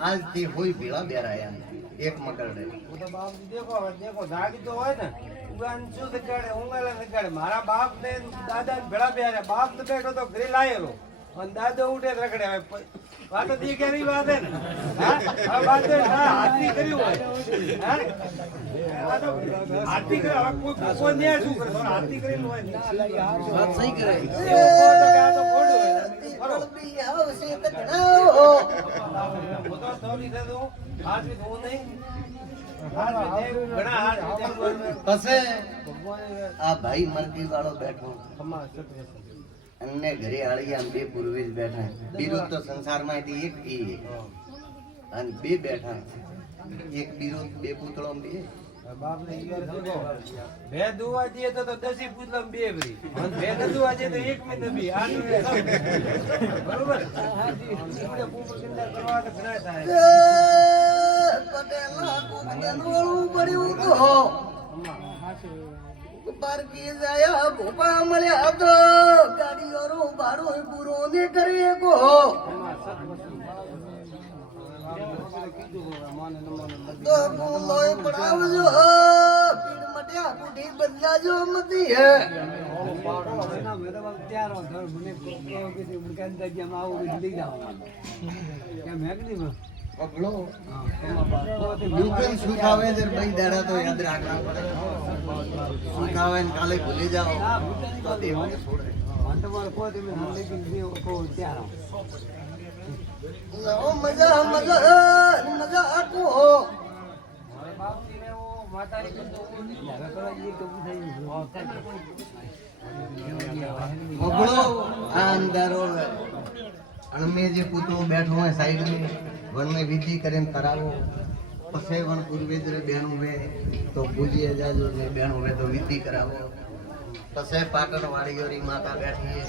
આજથી હોય ભેળા બેરાયા એક મકરડે તો બાપ દેખો દેખો દાડી તો હોય ને ઉગાન શું દેખાડે ઉંગાલા દેખાડે મારા બાપ ને દાદા ને ભેળા બેરે બાપ તો બેઠો તો ઘરે લાયેલો અને દાદો ઉઠે રખડે વાતો દી કેવી વાત હે ને હા વાત હાથી કર્યું હોય હા હાથી કરે કોઈ ને શું કરે હાથી કરેલું હોય વાત સહી કરે તો ખોડું હોય બી આવશે તકડાઓ તો તોલી દે દો આજ ભી દો નહીં આ ભાઈ મરકી વાળો બેઠો અને ઘરે આળિયા બે પૂર્વેજ બેઠા વિરુદ્ધ તો સંસારમાં એક ઈ અને બે બેઠા એક વિરુદ્ધ બે પૂતળો બે બાપ ને દેખો બે દુવા દે તો 10 પૂતળમ બે ભરી અને બે દુવા દે તો એક મે દબી આ બરોબર હાજી ઈડે પૂપર કિંડા કરવા તો ઘણા થાય પટેલા કુકનોળું પડ્યું તો પારકી જાયા ભોપા મળ્યા તો ગાડીઓરો ભાડો પૂરો ને કરે કો તો બોલોય પડાવજો પીડ મટ્યા કુડી બદલાજો મતી હે પકડો દુકાન સુખાવે છે ભાઈ દાડા તો યાદ રાખવા પડે સુખાવે ને કાલે ભૂલી જાઓ તો દેવા છોડે મજા મજા મજા આકો પકડો આ અંધારો અણમે જે પૂતળો બેઠો હોય સાઈડ में वन में विधि કરીને કરાવો પછી વન પૂર્વેજરે બેણું વે તો પૂજીએ જાજો ને બેણું વે તો વિધિ કરાવો પછી પાટણ વાળીઓરી માતા બેઠી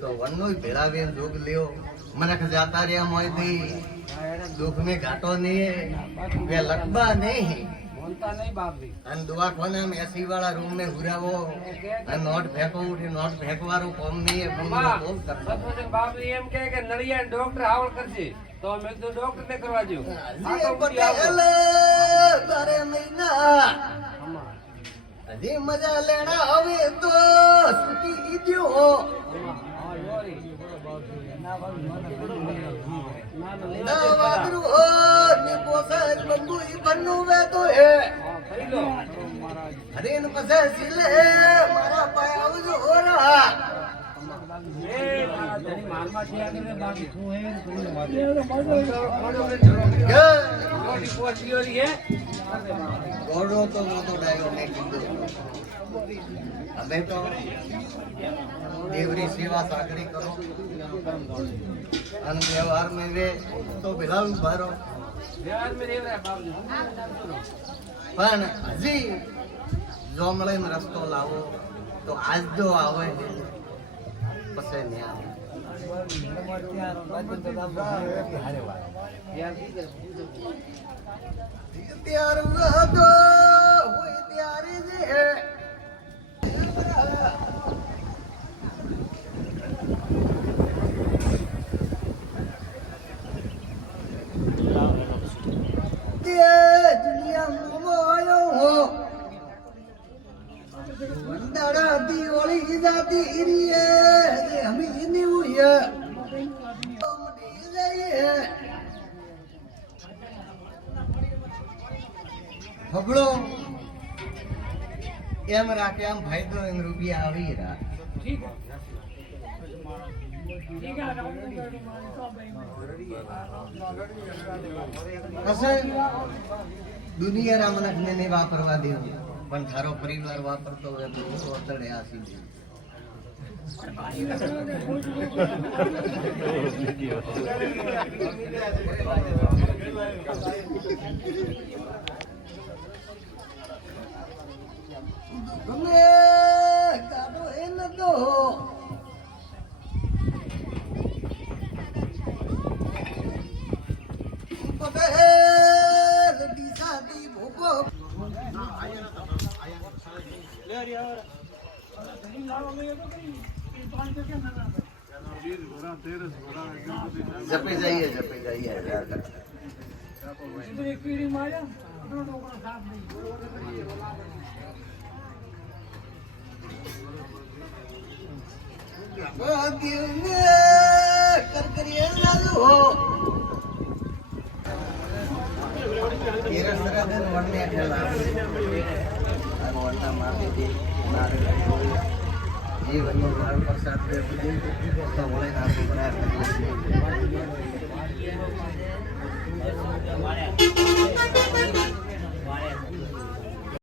તો વનનો ભેળાવે જોગ લ્યો મને જાતા રહ્યા મોયથી દુખ में ઘાટો નહીં વે લખબા નહીં બોલતા નહીં બાપ જી અને દુઆ કોને એસી વાળા રૂમ में હુરાવો અને નોટ ફેંકો ઉઠી નોટ ફેંકવારું કોમ નહીં બોલ કરતા બાપ એમ કહે કે નળિયા ડોક્ટર હાવળ કરશે તો મેં તો ડોક્ટર ને કરવા જો તારે મહિના હજી મજા લેણા હવે તો છૂટી દ્યો વાદરું હો ને પોસલ બંદુ બન્નુ વે તો હે હરેન પસે સિલે મારા પાય આવજો ઓરા ગોળો તો નતો ડાયો ને કીધું હવે તો દેવરી સેવા સાગરી કરો અને વ્યવહાર में वे તો ભેળા ઉભારો પણ હજી જો મળે રસ્તો લાવો તો આજ જો આવે પછી નહીં આવે ત્યાર તો હોય ત્યારે જે હબળો એમ રાખે આમ ભાઈ તો એમ રૂપિયા આવી રહ્યા દુનિયા મને નહીં વાપરવા દે પણ તારો પરિવાર વાપરતો હોય તો અતડે આસી દે કાઢો એ નતો જપી જઈએ જીવનનો લાલ પ્રસાદ તો વળે નાખું